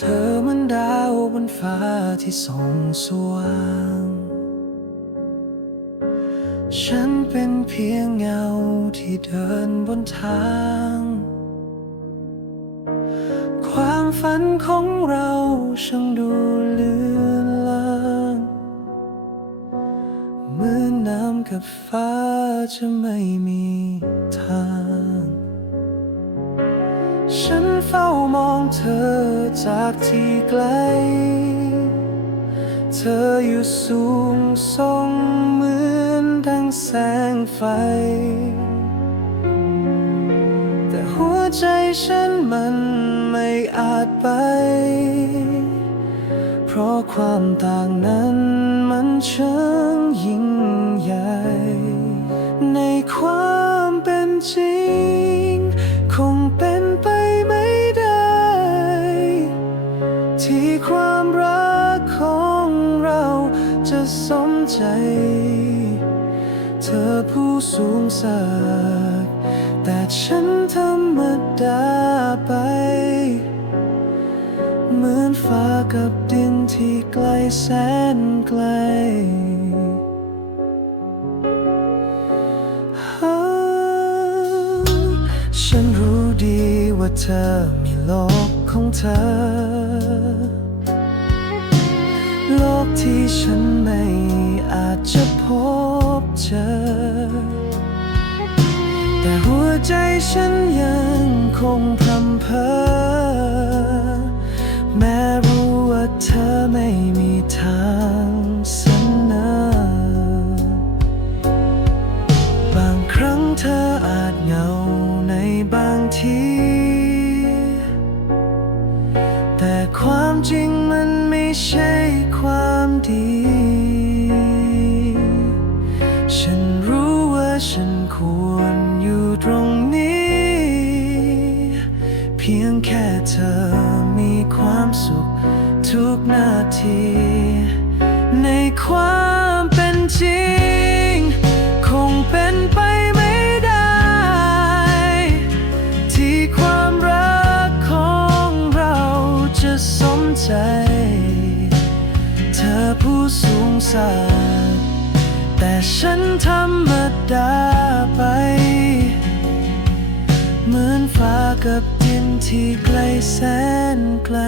เธอมันดาวบนฟ้าที่ส่องสว่าง ฉันเป็นเพียงเงาที่เดินบนทาง ความฝันของเราช่างดูเลือนลางเมื่อน้ำกับฟ้าจะไม่มีทาง ฉันเฝ้ามองเธอจากที่ไกล เธออยู่สูงส่งเหมือนดังแสงไฟ แต่หัวใจฉันมันไม่อาจไป เพราะความต่างนั้นมันช่างยิ่งใหญ่ ในความเป็นจริง ใจ เธอผู้สูงสักแต่ฉันธรรมดาไป เหมือนฟ้ากับดินที่ไกลแสนไกลฉันรู้ดีว่าเธอมีโลกของเธอ โลกที่ฉันไม่ อาจจะพบเจอ แต่หัวใจฉันยังคงพรำเพอ แม้รู้ว่าเธอไม่มีทางเสนอบางครั้งเธออาจเหงาในบางทีแต่ความจริงมันไม่ใช่ความดี พียงแค่เธอมีความสุขทุกนาที ในความเป็นจริง คงเป็นไปไม่ได้ ที่ความรักของเราจะสมใจ เธอผู้สูงสักดิ์แต่ฉันธรรมดาไป กับดินที่ไกลแสนไกล